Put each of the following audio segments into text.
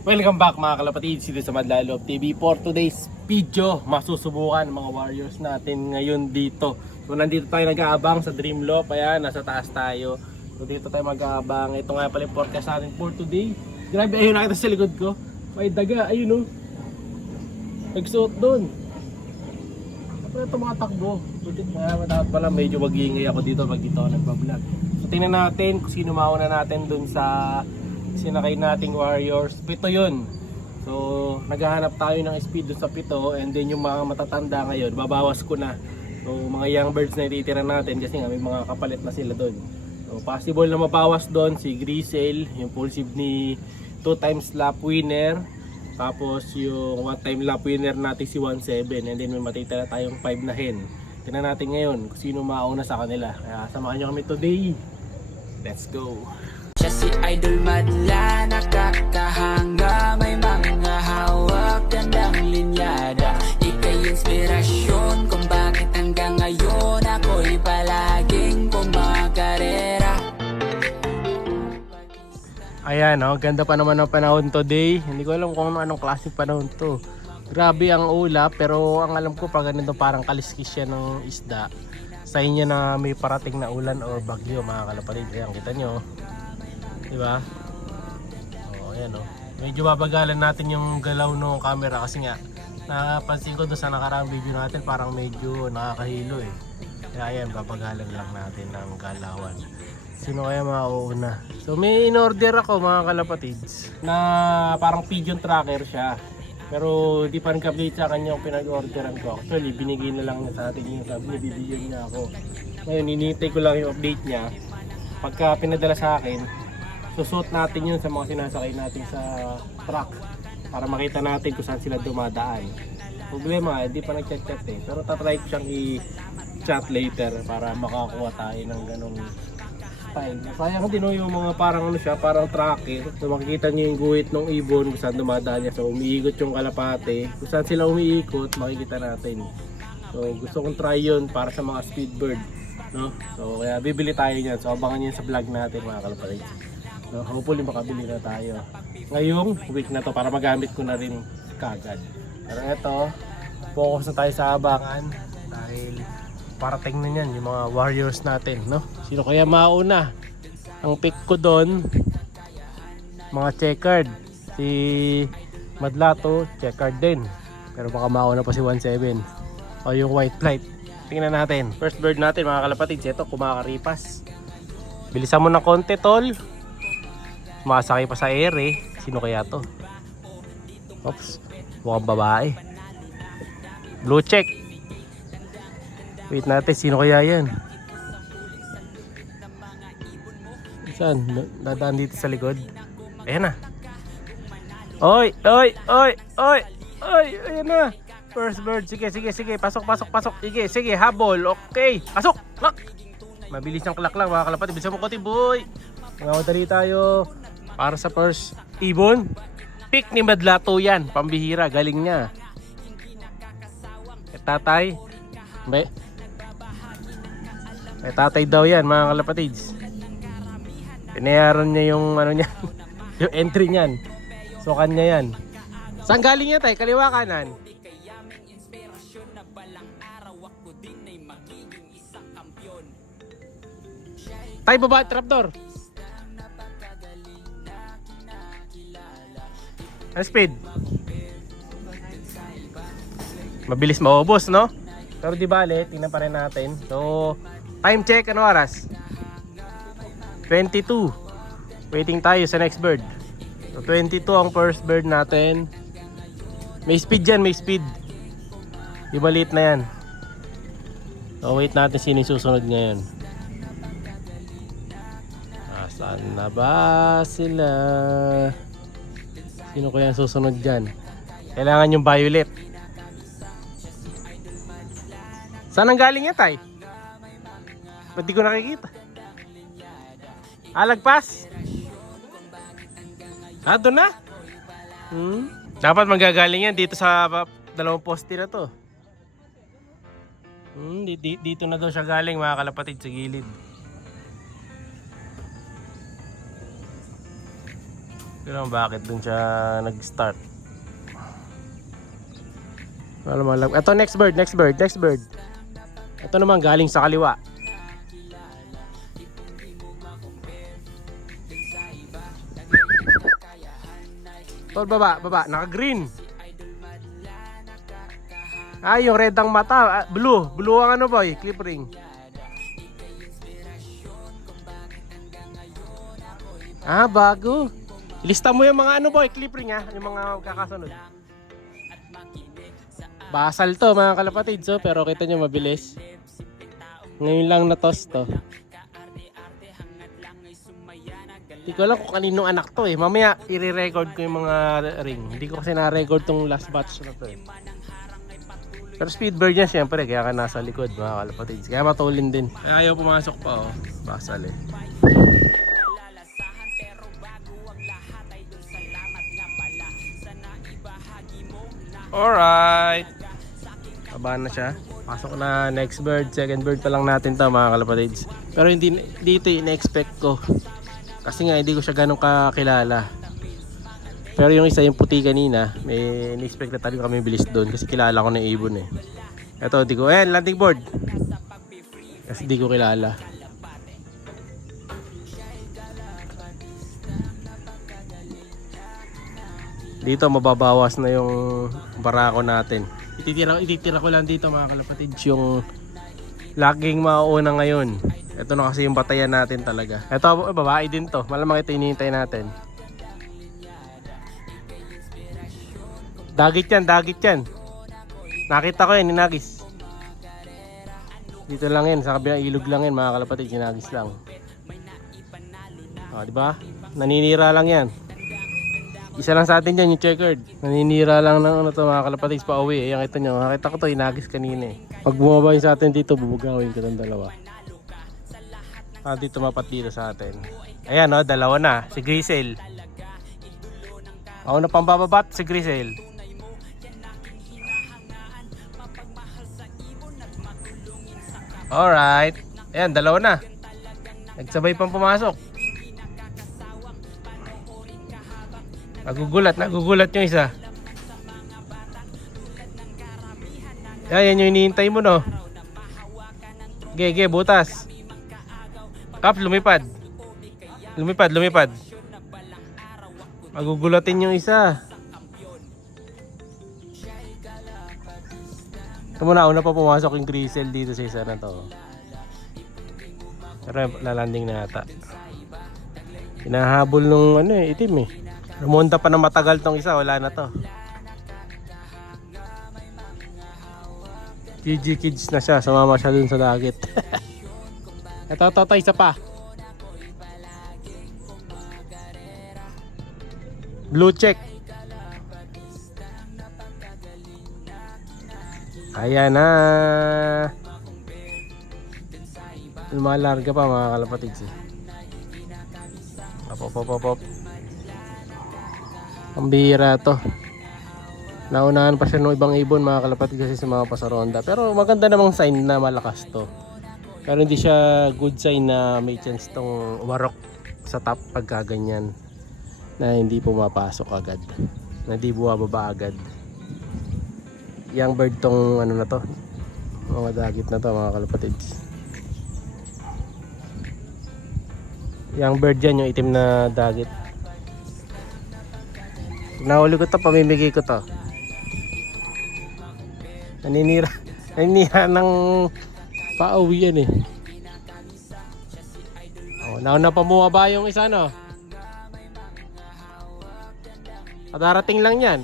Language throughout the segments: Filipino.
Welcome back mga kalapatid, dito sa Madlaloob TV. For today's video, masusubukan mga warriors natin ngayon dito. So nandito tayo nag-aabang sa Dreamloop, ayan, nasa taas tayo. So dito tayo mag-aabang, ito nga pala yung forecast natin for today. Grabe, ayun nakita sa likod ko, may daga, ayun o. Nagsuot doon. Ano ito mga takbo? Butit nga, matawad pala, medyo mag-iingay ako dito pag dito ako nagpa-vlog. So tingnan natin kung sino mauna natin doon sa sinakay nating warriors. Pito yun. So naghahanap tayo ng speed dun sa pito, and then yung mga matatanda ngayon babawas ko na. So mga young birds na ititira natin kasi nga may mga kapalit na sila doon. So possible na mabawas doon si Grisel, yung impulsive ni 2 times lap winner, tapos yung 1 time lap winner natin si 1.7, and then may matitira tayong 5 na hen. Tingnan natin ngayon kung sino mauna sa kanila. Kaya samahan nyo kami today. Let's go. Siya si Idol Madla, nakakahanga, may mga hawak, gandang linyada. Ika'y inspirasyon kung bakit hanggang ngayon ako'y palaging kumakarera. Ayan, oh, ganda pa naman ng panahon today. Hindi ko alam kung anong klaseng panahon to. Grabe ang ulap, pero ang alam ko pag ganito parang kaliskis siya ng isda. Sa inyo na may parating na ulan or bagyo mga kalapatid. Ayan, kita nyo. Diba? Oh, ayan oh. Medyo babagalan natin yung galaw ng camera kasi nga napansin ko doon sa nakaraang video natin parang medyo nakakahilo eh. Kaya ayan, babagalan lang natin ng galawan. Sino kaya mauuna? So may in-order ako mga kalapatids na parang pigeon tracker siya. Pero di pa rin-update sa kanya yung pinag-orderan ko. Actually, binigay na lang niya sa atin yung sabi niya, bibigyan niya ako. Ngayon, hinihintay ko lang yung update niya. Pagka pinadala sa akin, susuot natin yun sa mga sinasakay natin sa truck para makita natin kung saan sila dumadaan. Problema, hindi pa nag-chat-chat eh. Pero tatry ko siyang i-chat later para makakuha tayo ng ganong style. Sayang din no, yung mga parang ano siya, parang tracker. So makikita niyo yung guhit ng ibon kung saan dumadaan niya. So umiikot yung kalapate. Kung saan sila umiikot, makikita natin. So gusto kong try yun para sa mga speedbird. No? So kaya bibili tayo niyan. So abangan niyo sa vlog natin mga kalapate. No, hopefully makabili na tayo ngayong week na to para magamit ko na rin kagad. Pero eto, focus na tayo sa abangan dahil parating na yan yung mga warriors natin, no? Sino kaya mauna? Ang pick ko doon, mga checkered. Si Madlato, checkered din. Pero baka mauna pa si 1.7 o yung white flight. Tingnan natin. First bird natin mga kalapatids, ito kumakaripas. Bilisan mo ng konti tol. Sumasakay pa sa air eh. Sino kaya to? Oops, mukhang babae. Blue check. Wait natin, sino kaya yan? Saan? Dadaan dito sa likod. Ayan na. Oy, oy, oy, oy, oy, ayan na. First bird, sige, sige, sige. Pasok, pasok, pasok. Sige, sige, habol. Okay, pasok. Lock. Mabilis ang klak lang mga kalapati. Bilisan mo konti boy. Mamadali tayo. Para sa first ibon, pick ni Madlato yan, pambihira, galing niya. Tatay, may tatay daw yan mga kalapatids. Pinayaran niya yung ano niya, yung entry niyan. So kanya yan. Saan galing niya tay? Kaliwa kanan? Tay, baba, trapdoor. Ang speed? Mabilis maubos, no? Pero di bale, tingnan pa rin natin. So, time check, ano oras? 22. Waiting tayo sa next bird. So, 22 ang first bird natin. May speed yan, may speed. Di ba late na yan? So, wait natin sino yung susunod ngayon. Saan na ba sila? Sino kaya ang susunod dyan? Kailangan yung violet. Saan ang galing yan tay? Ba't di ko nakikita? Lagpas? Doon na? Dapat magagaling yan dito sa dalawang poste na to. Dito na daw siya galing mga kalapatid sa gilid. Hindi lang bakit dun siya nag-start. Alam. Ito next bird. Ito naman galing sa kaliwa. Tol, baba, naka-green. Yung red ang mata, blue ang ano boy, clip ring. Bago. Lista mo yung mga ano boy, clip ring yung mga kakasunod. Basal to mga kalapatid, so pero kita nyo mabilis. Ngayon lang na-toss to. Hindi ko alam kung kaninong anak to Mamaya i-record ko yung mga ring. Hindi ko kasi na-record tong last batch na to Pero speed bird yan syempre, kaya ka nasa likod mga kalapatids. Kaya matulin din. Kaya ayaw pumasok pa Basal Alright. Baba na siya. Pasok na next bird. Second bird pa lang natin to mga kalapatids. Pero hindi dito in-expect ko. Kasi nga hindi ko siya ganun kakilala. Pero yung isa yung puti kanina, may in-expect na talaga kami bilis doon kasi kilala ko na ibon Ito, di ko, landing board. Kasi di ko kilala. Dito mababawas na yung barako natin. Ititira ko lang dito mga kalapatids yung laging mauuna ngayon. Ito na kasi yung batayan natin talaga. Ito, babae din to. Malamang ito hinihintay natin. Dagit yan. Nakita ko ninagis. Dito lang yan, sa kabilang ilog lang yan mga kalapatid, ninagis lang. Diba? Naninira lang yan. Isa lang sa atin dyan yung checkered. Naninira lang ng mga kalapatid pa uwi. Ayan, kita nyo, nakita ko to, hinagis kanina Pag bumaba yung sa atin dito, bubugawin ko ng dalawa. Dito mapat dito sa atin. Ayan dalawa na. Si Grisel. Ako na pang bababat, si Grisel. Alright. Ayan, dalawa na. Nagsabay pang pumasok. Nagugulat yung isa. Ayan yung hinihintay mo Ge, butas. Kap, lumipad. Magugulatin yung isa. Ito muna, una pa pumasok yung Grisel dito sa isa na to. Pero lalanding na yata. Hinahabol nung itim Rumonda pa na matagal tong isa, wala na to. GG kids na siya, sumama siya dun sa dagit. Ito, isa pa. Blue check. Ayan na. Lumalarga pa mga kalapatids Pop. Ang bihira to. Naunahan pa siya ng ibang ibon mga kalapatids kasi sa mga pasaronda. Pero maganda namang sign na malakas to. Pero hindi siya good sign na may chance tong umarok sa top pagka ganyan. Na hindi pumapasok agad. Na hindi bumababa agad. Young bird tong na to. Mga dagit na to mga kalapatids. Young bird yan, yung itim na dagit. Nahuli ko to, pamimigay ko to. Naninira ng pauwi yan nauna pa bumaba yung isa Darating lang yan.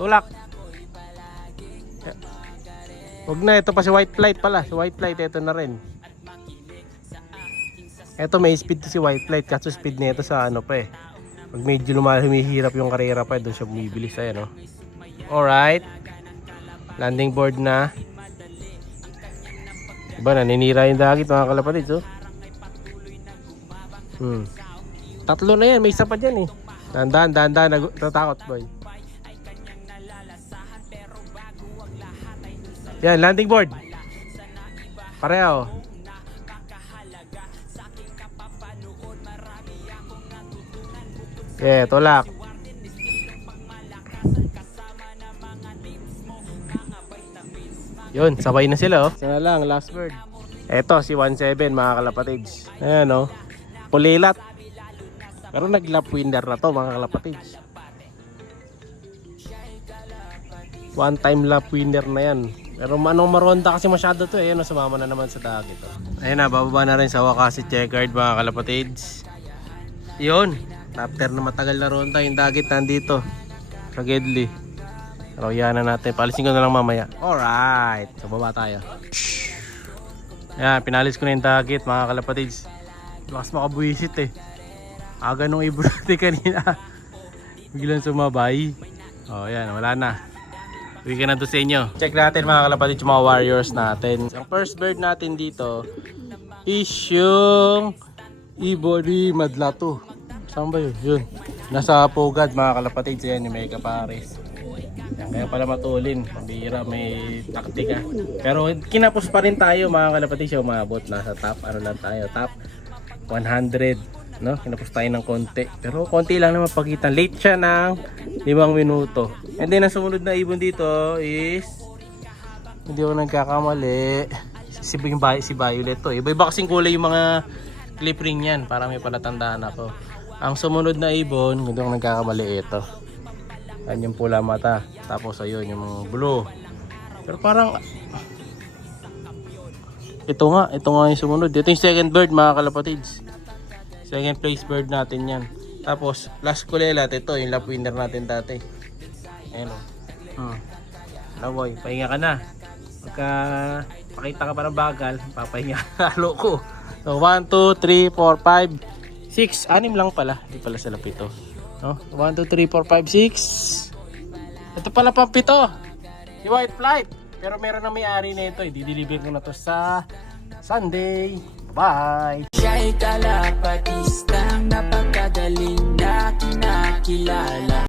Tulak. Huwag na, ito pa si white flight pala. Si white flight, ito na rin. Ito may speed to si white flight. Kaso speed nito sa pag medyo humihirap yung karera pa, doon siya bumibilis. Ayan Alright. Landing board na. Diba, naninira yung dagit mga kalapatids Tatlo na yan, may isa pa dyan Dahan-dahan, natatakot boy. Yan, landing board. Pareho. Yeah, tulak. Yun, sabay na sila oh. Sana lang, last bird. Eto, si 1-7 mga kalapatids. Ayan oh. Pulilat. Pero nag-lap winner na to mga kalapatids. One time lap winner na yan. Pero anong maronda kasi masyado to eh. Ayan, sumama na naman sa dagit oh. Ayan na, bababa na rin sa wakas si checkered mga kalapatids. Yun. After na matagal na ronda, yung dagit nandito. Sa Gedli. Pero yan na natin. Palisin ko na lang mamaya. Alright. So baba tayo. Ayan, pinalis ko na yung dagit mga kalapatids. Lakas makabuisit eh. Aga nung ibon natin kanina. Biglang sumabay. O yan, wala na. Uwi ka na doon sa inyo. Check natin mga kalapatids yung mga warriors natin. Ang first bird natin dito is yung Ibori Madlato. Saan ba yun? Yun. Nasa Pugad mga kalapatids. Yan yung Mega Pares. Yan, kaya pala matulin. Pambira, may taktika. Pero kinapos pa rin tayo mga kalapatids. Yung umabot. Nasa top, ano lang tayo. Top 100. No? Kinapos tayo ng konti. Pero konti lang naman pagitan. Late siya ng 5 minuto. And then ang sumunod na ibon dito is hindi ako nagkakamali. Si Violet to. Iba-iba kasing kulay yung mga clip ring yan. Para may palatandaan ako. Ang sumunod na ibon, hindi ako nagkakamali ito. Yan yung pula mata. Tapos ayun yung blue. Pero parang ito nga yung sumunod. Ito yung second bird mga kalapatids. Second place bird natin yan. Tapos last kulelat ito yung lap winner natin dati. Ayan o. Laboy, pahinga ka na. Pagka pakita ka pa ng bagal, papahinga ka. Halo ko. So 1, 2, 3, 4, 5 6, 6 lang pala. Hindi pala sa lapito. No? 1, 2, 3, 4, 5, 6. Ito pala pang 7. Si White Flight. Pero meron na may-ari na ito. Dideliver ko na to sa Sunday. Bye! Siya'y kalapatistang napakagaling na kinakilala.